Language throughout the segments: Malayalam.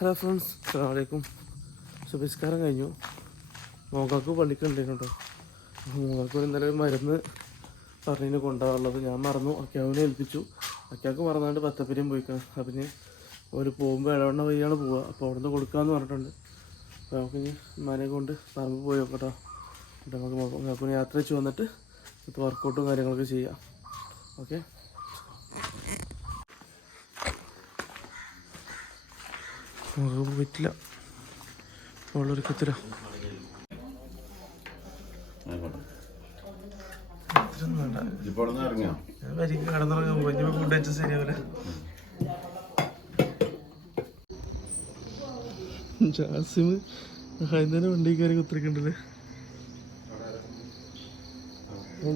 ഹലോ ഫ്രണ്ട്സ്, അസ്സലാമു അലൈക്കും. സുബഹിസ്കാരം കഴിഞ്ഞു. മോകാക്ക് പള്ളിക്കുണ്ടായിരുന്നു കേട്ടോ. മോകാക്ക് ഇന്നലെ മരുന്ന് പറഞ്ഞതിന് കൊണ്ടുപോകാനുള്ളത് ഞാൻ മറന്നു. അക്കാവിനെ ഏൽപ്പിച്ചു. അക്കാക്ക് മറന്നാണ്ട് പത്തപ്പരിയും പോയിക്കണം. അപ്പം ഇനി ഒരു പോകുമ്പോൾ ഇടവണ്ണ വഴിയാണ് പോവുക. അപ്പോൾ അവിടെ നിന്ന് കൊടുക്കാമെന്ന് പറഞ്ഞിട്ടുണ്ട്. അപ്പോൾ നമുക്ക് ഇനി മനെ കൊണ്ട് പറമ്പ് പോയി നോക്കട്ടോ. എന്നിട്ട് നമുക്ക് മോകാക്കിന് യാത്ര വെച്ച് വന്നിട്ട് ഇപ്പോൾ വർക്കൗട്ടും കാര്യങ്ങളൊക്കെ ചെയ്യാം. ഓക്കെ, നമുക്ക് പറ്റില്ല. വെള്ളമൊരുക്കത്തില്ല. വരിക്ക് കടന്നിറങ്ങാൻ പോകും. ഇനി ഫുഡ് വെച്ചാൽ ശരിയാവില്ല. ജാസിമ് ഹൈന്ദന വണ്ടി കയറി കുത്തിരിക്കണ്ടല്ലേ.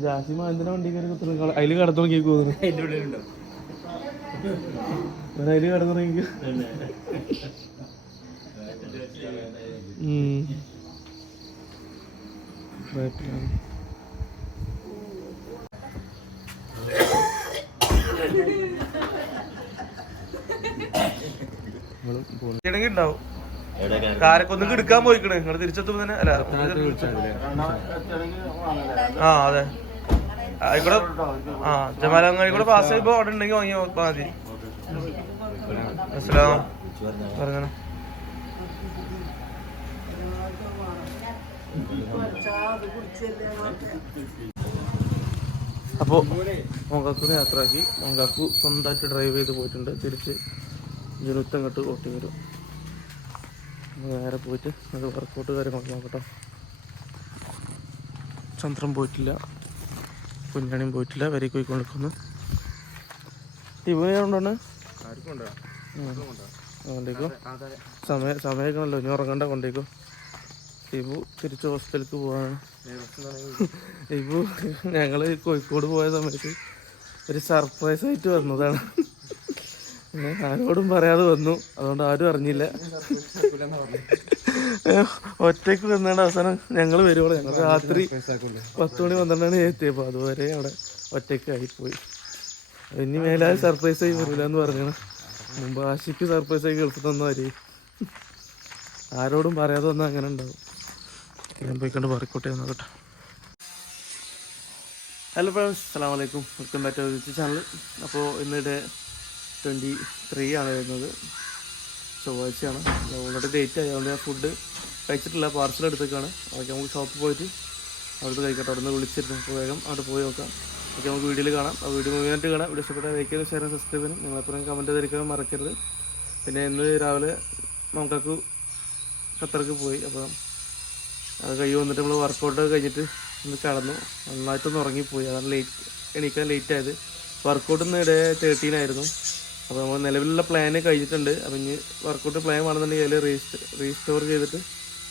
ജാസിമ ഹൈന്ദന വണ്ടി കയറി കുത്തിരിക്ക. അതില് കടന്നുറങ്ങി പോകുന്നു. അതില് കടന്നുറങ്ങി. ഉണ്ടാവും. കാരക്കൊന്നും എടുക്കാൻ പോയിക്കണേ. നിങ്ങൾ തിരിച്ചെത്തുമ്പോ തന്നെ അല്ല. ആ അതെ, ആയിക്കൂടെ. ആ ജമാലങ്ങാടി കൂടെ പാസ് ചെയ്യുമ്പോ അവിടെ ഉണ്ടെങ്കിൽ വാങ്ങി മതി. അസ്സലാം പറഞ്ഞോ. അപ്പോൾ മോങ്കാക്കൂനെ യാത്രയാക്കി. മോങ്കാക്കു സ്വന്തമായിട്ട് ഡ്രൈവ് ചെയ്ത് പോയിട്ടുണ്ട്. തിരിച്ച് ജനുത്തങ്ങോട്ട് ഓട്ടി വരും. നേരെ പോയിട്ട് അത് വർക്കൗട്ട് കാര്യങ്ങളൊക്കെ നോക്കട്ടോ. ചന്ദ്രൻ പോയിട്ടില്ല, കുഞ്ഞാണിയും പോയിട്ടില്ല. വരി പോയിക്കൊണ്ടിരിക്കുന്നു. ഇവനെ കൊണ്ടാണ് കൊണ്ടേക്കോ. സമയമൊക്കെയാണല്ലോ, ഇനി ഉറങ്ങണ്ട. കൊണ്ടേക്കോ. ഇവു തിരിച്ച് ഹോസ്പിറ്റലിലേക്ക് പോവാണ്. ഇവു ഞങ്ങൾ കോഴിക്കോട് പോയ സമയത്ത് ഒരു സർപ്രൈസ് ആയിട്ട് വന്നതാണ്. ആരോടും പറയാതെ വന്നു. അതുകൊണ്ട് ആരും അറിഞ്ഞില്ല. ഒറ്റയ്ക്ക് വന്നേണ്ട അവസാനം ഞങ്ങൾ വരുമ്പോൾ ഞങ്ങൾ രാത്രി 10 മണി 12 മണി എത്തിയപ്പോൾ അതുവരെ അവിടെ ഒറ്റയ്ക്ക് ആയിപ്പോയി. ഇനി മേലായ സർപ്രൈസ് ആയി വരില്ല എന്ന് പറഞ്ഞാണ്. മുമ്പ് ആശിക്ക് സർപ്രൈസ് ആയി ഗൾഫിൽ തന്ന വരെ ആരോടും പറയാതെ വന്നാൽ അങ്ങനെ ഉണ്ടാവും. ഞാൻ പോയിക്കൊണ്ട് പറക്കോട്ടെ വന്നാൽ കേട്ടോ. ഹലോ ഫ്രണ്ട്സ്, അസ്സലാമു അലൈക്കും. Welcome back to YouTube channel. അപ്പോൾ ഇന്നിടെ 23 ആണ് വരുന്നത്. ചൊവ്വാഴ്ചയാണ്. ഓൾറെഡി ഡേറ്റ് ആയി. അതുകൊണ്ട് ഞാൻ ഫുഡ് കഴിച്ചിട്ടില്ല. പാർസൽ എടുത്തേക്കാണ്. അതൊക്കെ നമുക്ക് ഷോപ്പിൽ പോയിട്ട് അവിടുത്തെ കഴിക്കട്ടെ. അവിടെ നിന്ന് വിളിച്ചിരുന്നു. അപ്പോൾ വേഗം അവിടെ പോയി നോക്കാം. ഓക്കെ, നമുക്ക് വീഡിയോയിൽ കാണാം. ആ വീഡിയോ മുഴുവനായിട്ട് കാണാം. വീഡിയോ ഇഷ്ടപ്പെട്ട ലൈക്ക്, ഷെയർ, സബ്സ്ക്രൈബ് ചെയ്യാനും നിങ്ങളെപ്പോഴും കമൻറ്റ് ധരിക്കാനും മറക്കരുത്. പിന്നെ ഇന്ന് രാവിലെ മോങ്കാക്കു ഖത്തർക്ക് പോയി. അപ്പോൾ അത് കഴിഞ്ഞ് വന്നിട്ട് നമ്മൾ വർക്കൗട്ട് കഴിഞ്ഞിട്ട് ഒന്ന് കിടന്നു. നന്നായിട്ടൊന്ന് ഉറങ്ങിപ്പോയി. അതാണ് എണീക്കാൻ ലേറ്റായത്. വർക്കൗട്ട് ഇന്ന് ഡേ 13 ആയിരുന്നു. അപ്പോൾ നമ്മൾ നിലവിലുള്ള പ്ലാന് കഴിഞ്ഞിട്ടുണ്ട്. അപ്പോൾ ഇനി വർക്കൗട്ട് പ്ലാൻ വേണമെന്നുണ്ടെങ്കിൽ അതിൽ റീസ്റ്റോർ ചെയ്തിട്ട്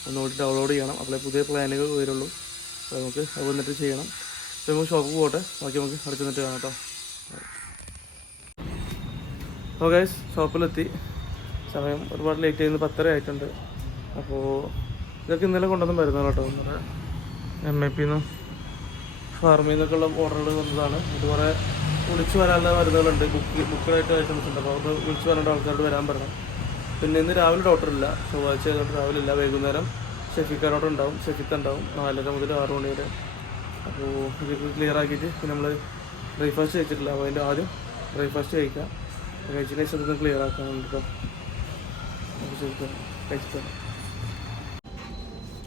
ഒന്നുകൂടി ഡൗൺലോഡ് ചെയ്യണം. അപ്പോൾ പുതിയ പ്ലാനുകൾ വരുള്ളൂ. അപ്പോൾ നമുക്ക് അത് വന്നിട്ട് ചെയ്യണം. അപ്പോൾ നമുക്ക് ഷോപ്പിൽ പോട്ടെ. ബാക്കി നമുക്ക് അടുത്ത് നിന്നിട്ട് കാണാം കേട്ടോ. ഓക്കെ, ഷോപ്പിലെത്തി. സമയം ഒരുപാട് ലേറ്റ് ചെയ്യുന്നത് 10:30 ആയിട്ടുണ്ട്. അപ്പോൾ ഇതൊക്കെ ഇന്നലെ കൊണ്ടൊന്നും വരുന്നതാണ് കേട്ടോ. ഇന്നലെ MAPന്നും ഫാർമിൽ നിന്നൊക്കെയുള്ള ഓർഡറുകൾ വന്നതാണ്. ഇത് കുറേ വിളിച്ച് വരാനുള്ള മരുന്നുകളുണ്ട്. ബുക്കായിട്ട് ഐറ്റംസ് ഉണ്ട്. അപ്പോൾ അത് വിളിച്ച് വരേണ്ട ആൾക്കാരോട് വരാൻ പറയണം. പിന്നെ ഇന്ന് രാവിലെ ഡോക്ടറില്ല. ചൊവ്വാഴ്ച ആയതുകൊണ്ട് രാവിലെ ഇല്ല. വൈകുന്നേരം ഷെഫിക്കാരോട് ഉണ്ടാവും. ഷെഫിക്ക് ഉണ്ടാവും 4:30 മുതൽ 6 മണി വരെ. അപ്പോൾ ഇത് ക്ലിയർ ആക്കിയിട്ട് പിന്നെ നമ്മൾ ബ്രേക്ക്ഫാസ്റ്റ് കഴിച്ചിട്ടില്ല. അപ്പോൾ അതിൻ്റെ ആദ്യം ബ്രേക്ക്ഫാസ്റ്റ് കഴിക്കാം. കഴിച്ചതിന് ശേഷം ഇതൊന്ന് ക്ലിയർ ആക്കാനുണ്ട് കേട്ടോ. കഴിച്ചിട്ട്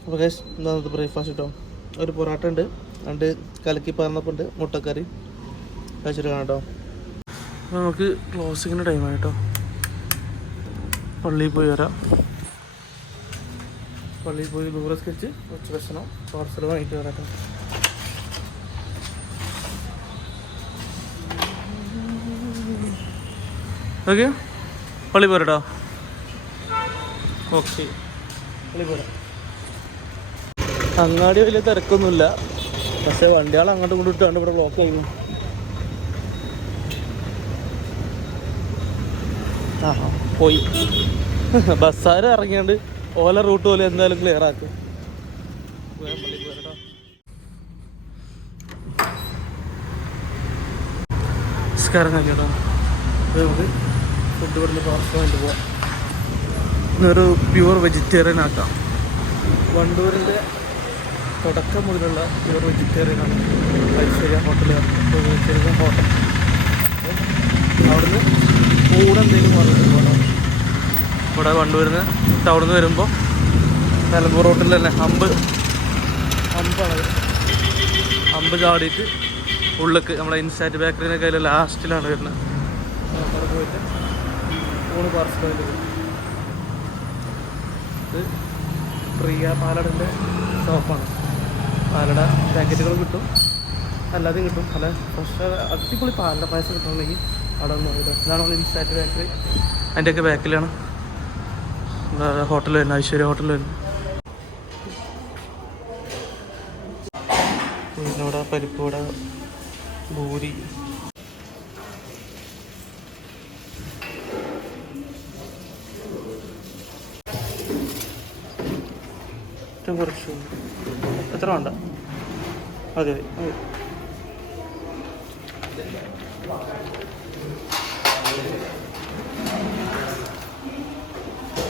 അപ്പോൾ ഗൈസ്, എന്താണത് ബ്രേക്ക്ഫാസ്റ്റ് കേട്ടോ. ഒരു പൊറോട്ട ഉണ്ട്, 2 കലക്കി പറഞ്ഞപ്പുണ്ട്, മുട്ടക്കറി കഴിച്ചിട്ട് കാണാം കേട്ടോ. അപ്പോൾ നമുക്ക് ക്ലോസിങ്ങിൻ്റെ ടൈമാണ് കേട്ടോ. പള്ളിയിൽ പോയി വരാം. പള്ളിയിൽ പോയി ദൂരെ കഴിച്ച് കുറച്ച് ഭക്ഷണം പാർസൽ വാങ്ങിയിട്ട് വരാം കേട്ടോ. ഓക്കെ, പള്ളി പോരാട്ടോ. ഓക്കെ, പള്ളി പോരാ. അങ്ങാടി വലിയ തിരക്കൊന്നുമില്ല. പക്ഷേ വണ്ടികൾ അങ്ങോട്ടും ഇങ്ങോട്ടും ഇട്ടാണ്ട് ഇവിടെ ബ്ലോക്ക് ആയിരുന്നു. ആ പോയി. ബസ്സാർ ഇറങ്ങിയാണ്ട് ഓല റൂട്ട് പോലെ എന്തായാലും ക്ലിയർ ആക്കും. നമസ്കാരം കേട്ടോ. നമുക്ക് ഫുഡ് ഇവിടുന്ന് പാർസൽ വേണ്ടി പോവാം. ഇന്നൊരു പ്യുവർ വെജിറ്റേറിയൻ ആക്കാം. വണ്ടൂരിൻ്റെ തുടക്കം മുതലുള്ള പ്യുവർ വെജിറ്റേറിയനാണ് ഐശ്വര്യ ഹോട്ടൽ. വെജിറ്റേറിയൻ ഹോട്ടൽ അവിടുന്ന് കൂടെ എന്തെങ്കിലും പറഞ്ഞിട്ടുണ്ടോ? ഇവിടെ വണ്ടൂരിൽ നിന്ന് അവിടുന്ന് വരുമ്പോൾ നിലമ്പൂർ റോട്ടിൽ തന്നെ അമ്പാണ്. അമ്പ് ചാടിയിട്ട് ഉള്ളിലേക്ക് നമ്മളെ ഇൻസ്റ്റാറ്റ് ബേക്കറിൻ്റെ കയ്യിൽ ലാസ്റ്റിലാണ് വരുന്നത്. അവിടെ പോയിട്ട് ഊണ് പാർസൽ. ഇത് പ്രിയ പാലടൻ്റെ ഷോപ്പാണ്. പാലട പാക്കറ്റുകൾ കിട്ടും, അല്ലാതെയും കിട്ടും. പല ഫ്രഷ് അടിപൊളി പാലട പായസം കിട്ടണമെങ്കിൽ അവിടെ ഒന്ന് പോയിട്ട്. ഇതാണ് നമ്മൾ ഇൻസ്റ്റാറ്റ് ബേക്കറി. അതിൻ്റെയൊക്കെ ബാക്കിലാണ് ഹോട്ടൽ വരുന്നത്, ഐശ്വര്യ ഹോട്ടൽ വരുന്നത്. ഉഴുന്നവട, പരിപ്പുവട, പൂരി, ഏറ്റവും കുറച്ച് എത്ര വേണ്ട? അതെ അതെ.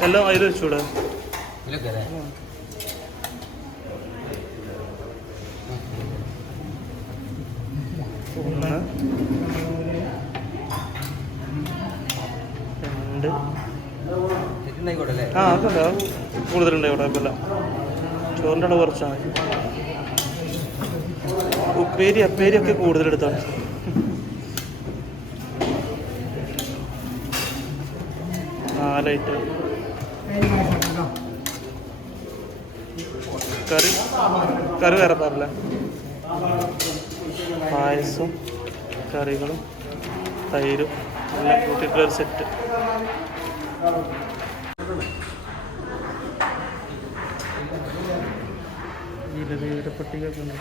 എല്ലാം അതിൽ വെച്ചൂടെ? ഒന്ന്, രണ്ട്. ആ അതല്ല കൂടുതലുണ്ടായി കുഴപ്പമില്ല. ചോറിൻ്റെ അവിടെ കുറച്ചാണ്. അപ്പേരിയൊക്കെ കൂടുതലെടുത്താണ്. നാലായിട്ട് കറി വേറെ പാറില്ല. പായസവും കറികളും തൈരും എല്ലാം കൂട്ടിയിട്ടൊരു സെറ്റ്. വിവര പട്ടിക ഒക്കെ ഉണ്ട്.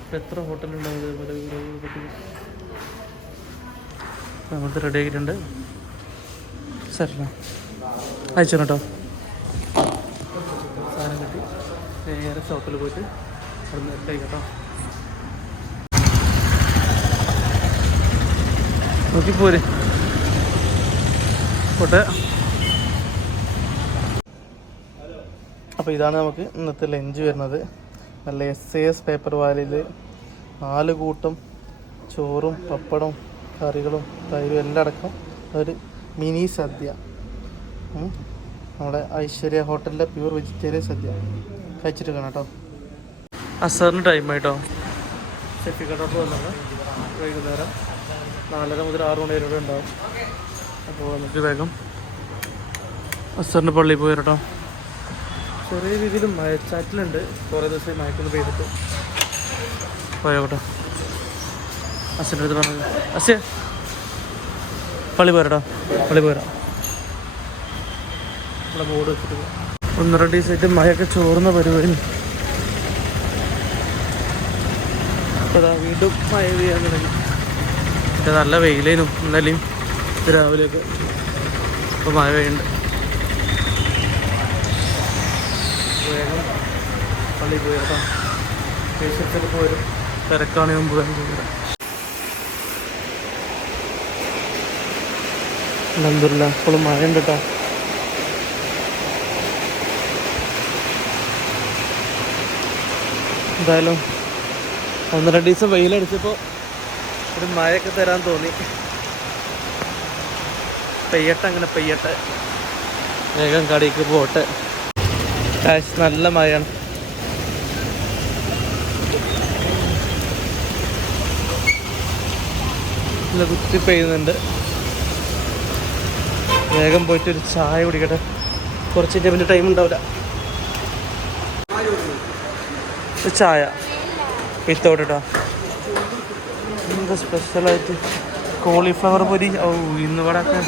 ഇപ്പം എത്ര ഹോട്ടലുണ്ടാവും ഇതേപോലെ വിവര പട്ടിക? അങ്ങനത്തെ റെഡി ആക്കിയിട്ടുണ്ട്. സാറില്ല അയച്ചു കേട്ടോ. സാധനം കിട്ടി. നേരെ ഷോപ്പിൽ പോയിട്ട് അവിടെ നിന്ന് എത്തായി കേട്ടോ. നോക്കിപ്പോര് പോട്ടെ. അപ്പോൾ ഇതാണ് നമുക്ക് ഇന്നത്തെ ലഞ്ച് വരുന്നത്. നല്ല SAS പേപ്പർ വാലിൽ 4 കൂട്ടം ചോറും പപ്പടവും കറികളും തൈരും എല്ലാം അടക്കം ഒരു മിനി സദ്യ. നമ്മുടെ ഐശ്വര്യ ഹോട്ടലിലെ പ്യൂർ വെജിറ്റേറിയൻ സദ്യ കഴിച്ചിട്ട് കാണാം കേട്ടോ. അസറിന് ടൈമായിട്ടോ. സെഫിക്കട്ടോട്ട് വന്നത് വൈകുന്നേരം 4:30 മുതൽ 6 മണി വരെ ഉണ്ടാവും. അപ്പോൾ നമുക്ക് വേഗം അസറിൻ്റെ പള്ളിയിൽ പോയി കേട്ടോ. ചെറിയ രീതിയിൽ മഴച്ചാറ്റിലുണ്ട്. കുറേ ദിവസം മഴക്കൊന്ന് പെയ്തിട്ട് പോയോട്ടോ. അസിൻ്റെ അടുത്ത് പറഞ്ഞത് അസ്യ പള്ളി പോരാട്ടോ, പള്ളി പോരാ. നമ്മളെ ബോർഡ് വെച്ചിട്ട് 1-2 ദിവസമായിട്ട് മഴയൊക്കെ ചോർന്ന പരിപാടി. അപ്പോൾ വീണ്ടും മഴ പെയ്യാൻ തുടങ്ങി. പക്ഷേ നല്ല വെയിലേനും ഇന്നലെയും രാവിലെയൊക്കെ. ഇപ്പോൾ മഴ പെയ്യുന്നുണ്ട്. വേഗം പള്ളി പോയി കേട്ടോ. പേഷ്യൻസൊക്കെ പോരും. തിരക്കാണ് മുമ്പ് വേഗം പോയി. അൽഹംദുലില്ലാ ഇപ്പോഴും മഴ ഉണ്ട് കേട്ടോ. എന്തായാലും 1-2 ദിവസം വെയിലടിച്ചപ്പോൾ ഒരു മഴയൊക്കെ തരാൻ തോന്നി. പെയ്യട്ടെ, അങ്ങനെ പെയ്യട്ടെ. വേഗം കടയ്ക്ക് പോട്ടെ. നല്ല മഴയാണ്. നല്ല കുത്തി പെയ്യുന്നുണ്ട്. വേഗം പോയിട്ട് ഒരു ചായ കുടിക്കട്ടെ. കുറച്ച് പിന്നെ ടൈം ഉണ്ടാവില്ല. ചായ വിത്തൗട്ട് കേട്ടോ. എന്താ സ്പെഷ്യലായിട്ട് കോളിഫ്ലവർ പൊരി. ഓ ഇന്ന് ഇവിടെ ഒക്കെ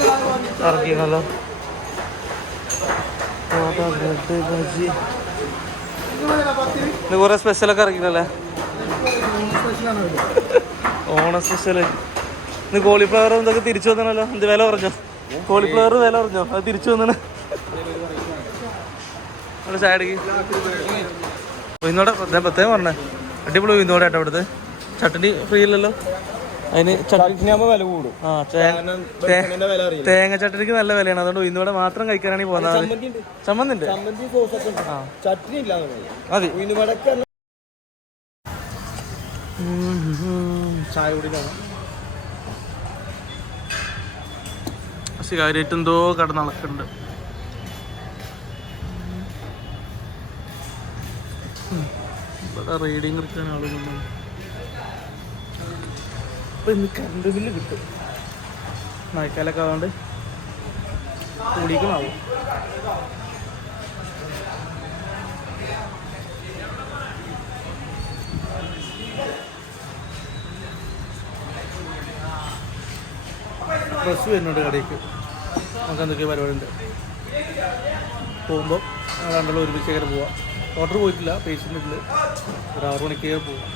ഇറക്കിയാണല്ലോ. ബ്രെഡ് ബജി ഇന്ന് കുറേ സ്പെഷ്യലൊക്കെ ഇറക്കിയല്ലേ. ഓണ സ്പെഷ്യൽ ഇന്ന് കോളിഫ്ലവർ എന്തൊക്കെ തിരിച്ചു വന്നണല്ലോ. എന്ത് വില പറഞ്ഞോ? കോളിഫ്ലവർ വില പറഞ്ഞോ? അത് തിരിച്ചു വന്നാണ്. ചായടിക്ക് ഇന്നോടെ പ്രത്യേകം പറഞ്ഞേ. അടിപൊളി ഇന്നോടെ ആട്ടോ. ഇവിടുത്തെ ചട്നി ഫ്രീ ഇല്ലല്ലോ. അതിന് ചട്നി ആകുമ്പോൾ വില കൂടും. തേങ്ങ ചട്നിക്ക് നല്ല വിലയാണ്. അതുകൊണ്ട് ഉഴുന്നുവട മാത്രം കഴിക്കാനാണെങ്കിൽ പോകുന്നത്. ചമ്മന്തി ഉണ്ട്, ചട്നി ഇല്ല മതി. ഉഴുന്നുവടക്ക് ചായ കുടിക്കാണ്. കാര്യമായിട്ട് എന്തോ കടന്നളക്കുന്നുണ്ട്. ഇവിടെ റീഡിങ് എടുക്കാൻ ആളുകളൊന്നും. അപ്പം ഇന്ന് കറണ്ട് ബില്ല് കിട്ടും. മഴക്കാലൊക്കെ ആവാണ്ട് കൂടിക്കണാവും. ബസ് വരുന്നുണ്ട് കടയ്ക്ക്. നമുക്ക് എന്തൊക്കെയോ പരിപാടിയുണ്ട്. പോകുമ്പോൾ രണ്ടുള്ള ഒരുമിച്ച് കയറി പോവാം. ഓർഡർ പോയിട്ടില്ല, പേഷ്യൻ്റ് ഉള്ളിൽ ഒരു 6 മണിക്ക് പോവാം.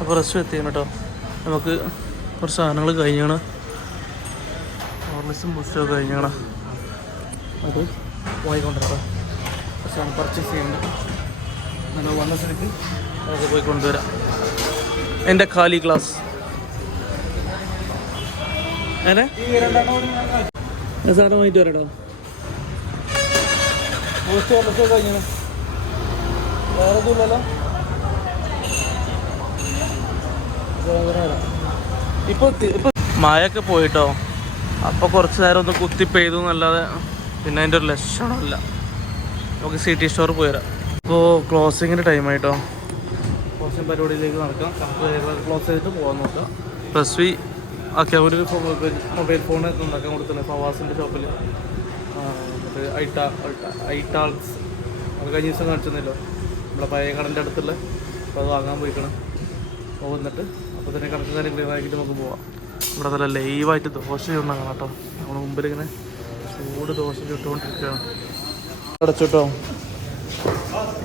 അപ്പോൾ റെസ്റ്റ് എത്തിയാണ് കേട്ടോ. നമുക്ക് കുറച്ച് സാധനങ്ങൾ കഴിഞ്ഞാണ്. ഹോർലിക്സും ബൂസ്റ്റൊക്കെ കഴിഞ്ഞാണ്. അത് പോയിക്കൊണ്ടിട്ടോ. കുറച്ച് സാധനം പർച്ചേസ് ചെയ്യുന്നുണ്ട്. നമ്മൾ വന്ന സ്ഥലത്ത് അതൊക്കെ പോയി കൊണ്ടുവരാം. എൻ്റെ ഖാലി ക്ലാസ് ഏനെ സാധനം വാങ്ങിയിട്ട് വരാട്ടോ. ബൂസ്റ്റ് ഹോർലിക്സ് കഴിഞ്ഞാണ്. വേറെ ഒന്നുമില്ലല്ലോ. ഇപ്പൊ മഴയൊക്കെ പോയിട്ടോ. അപ്പോൾ കുറച്ച് നേരം ഒന്ന് കുത്തി പെയ്തു എന്നല്ലാതെ പിന്നെ അതിൻ്റെ ഒരു ലക്ഷണമില്ല. നമുക്ക് സിറ്റി സ്റ്റോർ പോയി വരാം. ഇപ്പോൾ ക്ലോസിങ്ങിൻ്റെ ടൈമായിട്ടോ. ക്ലോസിങ് പരിപാടിയിലേക്ക് നടക്കാം. ക്ലോസ് ചെയ്തിട്ട് പോകാൻ നോക്കാം. പ്ലസ് വി ആക്കിയ ഒരു മൊബൈൽ ഫോൺ ഉണ്ടാക്കാൻ കൊടുത്തിട്ടുണ്ട് ഫവാസിൻ്റെ ഷോപ്പിൽ. മറ്റേ ഐറ്റാൾസ് അത് കഴിഞ്ഞ ദിവസം കാണിച്ചെന്നല്ലോ നമ്മളെ പഴയ കടൻ്റെ അടുത്തുള്ള. അപ്പോൾ അത് വാങ്ങാൻ പോയിക്കണം. പോകുന്നിട്ട് അപ്പോൾ തന്നെ കണക്ക് കാര്യം ക്ലിയർ ആക്കിയിട്ട് നമുക്ക് പോവാം. ഇവിടെ നല്ല ലൈവായിട്ട് ദോശ ചുടണം കാണാം കേട്ടോ. നമ്മുടെ മുമ്പിൽ ഇങ്ങനെ ചൂട് ദോശ ചുട്ടുകൊണ്ടിരിക്കുകയാണ്. അടച്ചിട്ടോ.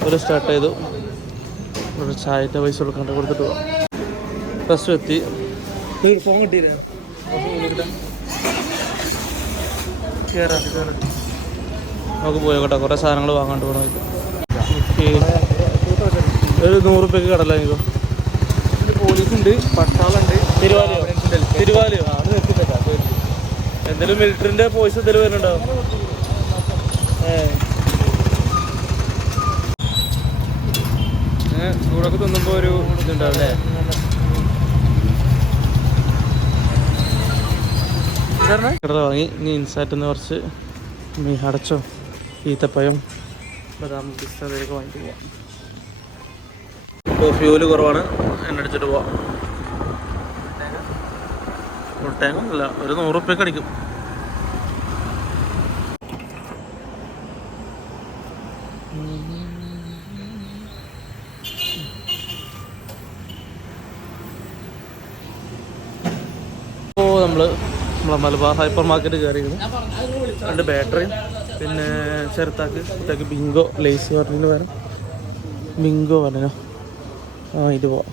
ഒരു സ്റ്റാർട്ട് ചെയ്തു. ഒരു ചായൻ്റെ പൈസ കൊടുത്തിട്ട് പോവാം. ബസ് എത്തി. ഫോൺ കിട്ടിയില്ല. കയറാം. നമുക്ക് പോയോട്ടെ. കുറേ സാധനങ്ങൾ വാങ്ങാണ്ട് പോകണം. ഒരു 100 രൂപയ്ക്ക് കടലായിരിക്കും. പോലീസുണ്ട്, പട്ടാളുണ്ട്. തിരുവാലിയോ എന്തെങ്കിലും മിലിറ്ററിന്റെ പോയിസ് എന്തെങ്കിലും വരുന്നുണ്ടാവും. ചൂടൊക്കെ തിന്നുമ്പോ ഒരു ഇതുണ്ടാവും അല്ലേ. വാങ്ങി ഇനി ഇൻസാറ്റിന്ന് കുറച്ച് അടച്ചോ ഈത്തപ്പഴം ബദാം പിസ്തയൊക്കെ വാങ്ങിട്ട് പോവാം. ഇപ്പോൾ ഫ്യൂല് കുറവാണ്. എണ്ണ അടിച്ചിട്ട് പോവാം. ഫുൾ ടാങ്ക് ഒന്നുമില്ല. ഒരു 100 രൂപയ്ക്ക് അടിക്കും. ഇപ്പോൾ നമ്മളെ മലബാർ ഹൈപ്പർ മാർക്കറ്റ് കയറിയിരുന്നു. 2 ബാറ്ററിയും പിന്നെ ചെറുത്താക്ക് ബിങ്കോ ലേസ് പറഞ്ഞിട്ട് വേണം. ബിങ്കോ പറഞ്ഞോ. ഇത് പോവാം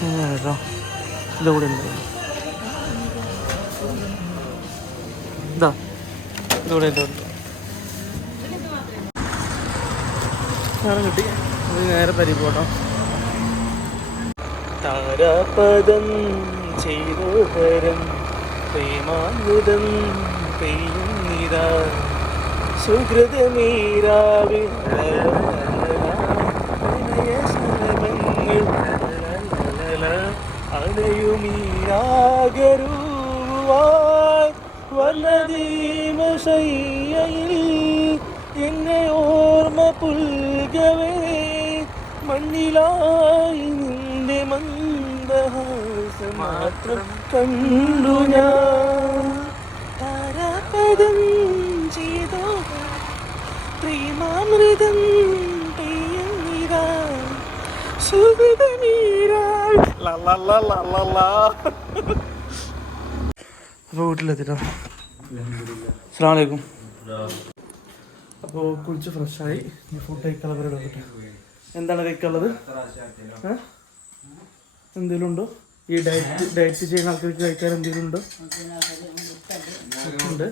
കേട്ടോ. ഇതുകൂടെ ഉണ്ട്. ഇതാ ഇതുകൂടെ സാധനം കിട്ടി. അത് നേരെ പരിപോട്ടോ. താരാപദം ചെയ്തു വരം പ്രേമാമൃതം പെയ്യുന്നിതാ സുഹൃതമീരാവിൽ അണയുമീരാകരുവാൻ വല്ലതീമശയ്യയിൽ എന്നെ ഓർമ്മ പുൽകവേ മണ്ണിലായി നിന്റെ മന്ദഹാസം മാത്രം കണ്ടു ഞാൻ. താരാപദം ചെയ്തോ പ്രേമാമൃതം പെയ്യുന്നിതാ അപ്പോൾ വീട്ടിലെത്തിട്ടോ. അസ്സലാമു അലൈക്കും. അപ്പോൾ കുളിച്ച് ഫ്രഷായി. ഫുഡ് കഴിക്കാനുള്ള പരിപാടി നോക്കട്ടെ. എന്താണ് കഴിക്കാനുള്ളത്? എന്തെങ്കിലും ഉണ്ടോ? ഈ ഡയറ്റ് ചെയ്യുന്ന ആൾക്കാർക്ക് കഴിക്കാൻ എന്തെങ്കിലും ഉണ്ടോ? ഉണ്ട്.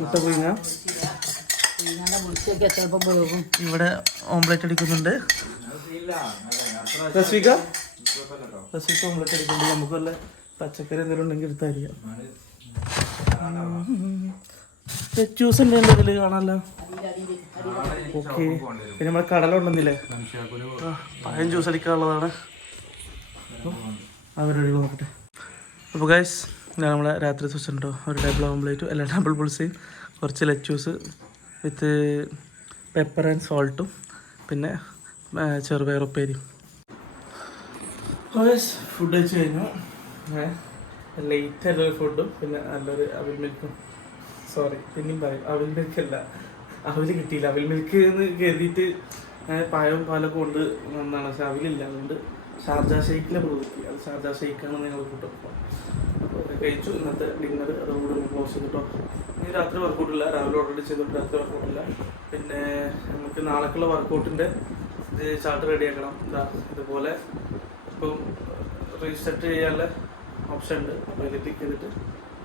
മുട്ട പുഴുങ്ങ. ഇവിടെ ഓംപ്ലേറ്റ് അടിക്കുന്നുണ്ട്. റെസിപ്പി ഓംലെറ്റ് എടുക്കുമ്പോൾ നമുക്ക് വല്ല പച്ചക്കറി എന്തെങ്കിലും ഉണ്ടെങ്കിൽ എടുത്തായിരിക്കാം. ജ്യൂസ് ഉണ്ട് എൻ്റെ ഇതിൽ കാണാമല്ലോ. ഓക്കെ, പിന്നെ നമ്മുടെ കടല ഉണ്ടെന്നില്ലേ, പഴം ജ്യൂസ് അടിക്കാനുള്ളതാണ്. അവരൊരു നോക്കട്ടെ. അപ്പോൾ ഗൈസ്, ഞാൻ നമ്മളെ രാത്രി വെച്ചിട്ടുണ്ടോ ഒരു ഡബിൾ ഓംലേറ്റും അല്ല ഡബിൾ പുൾസയും കുറച്ച് ലച്ചൂസ് വിത്ത് പെപ്പർ ആൻഡ് സോൾട്ടും പിന്നെ ചെറുപയറുപ്പേരിയും. ഗൈസ്, ഫുഡ് കഴിച്ച് കഴിഞ്ഞു. ലേറ്റായിട്ടൊരു ഫുഡും പിന്നെ നല്ലൊരു അവിൽ മിൽക്കും, സോറി പിന്നെയും പറയും അവിൽ മിൽക്കല്ല, അവിൽ കിട്ടിയില്ല. അവിൽ മിൽക്ക് എന്ന് കരുതിയിട്ട് പഴവും പാലൊക്കെ കൊണ്ട് നന്നാണ്, പക്ഷെ അവിലില്ല. അതുകൊണ്ട് ഷാർജ ഷെയ്ക്കിലെ പ്രവൃത്തി, അത് ഷാർജ ഷെയ്ക്കാണ് നിങ്ങൾ കൂട്ടും. അപ്പോൾ കഴിച്ചു. ഇന്നത്തെ ഡിന്നർ അതോടുകൂടി ക്ലോസ് ചെയ്തിട്ടോ. ഇനി രാത്രി വർക്കൗട്ടില്ല, രാവിലെ ഓൾറെഡി ചെയ്തിട്ട് രാത്രി വർക്കൗട്ടില്ല. പിന്നെ നമുക്ക് നാളേക്കുള്ള വർക്കൗട്ടിൻ്റെ ഇത് ചാർട്ട് റെഡിയാക്കണം. ഇതുപോലെ ഇപ്പം റീസെറ്റ് ചെയ്യാനുള്ള ഓപ്ഷൻ ഉണ്ട്, അപ്പോൾ ഇതിൽ ക്ലിക്ക് ചെയ്തിട്ട്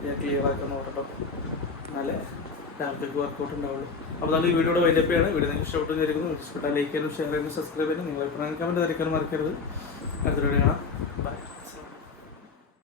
ഞാൻ ക്ലിയർ ആക്കാൻ നോക്കട്ടോ, എന്നാലേ രാത്രിക്ക് വർക്കൗട്ട് ഉണ്ടാവുള്ളൂ. അപ്പോൾ നമ്മൾ ഈ വീഡിയോയുടെ വൈൻഡപ്പാണ്. വീഡിയോ നിങ്ങൾക്ക് ഇഷ്ടപ്പെട്ടു വിചാരിക്കുന്നു. ഇഷ്ടപ്പെട്ടാൽ ലൈക്ക് ചെയ്യാനും ഷെയർ ചെയ്യാനും സബ്സ്ക്രൈബ് ചെയ്യാനും നിങ്ങളെ അഭിപ്രായം കമൻറ്റ് ധരിക്കാനും മറക്കരുത്. അടുത്ത വീഡിയോ കാണാം. ബൈ.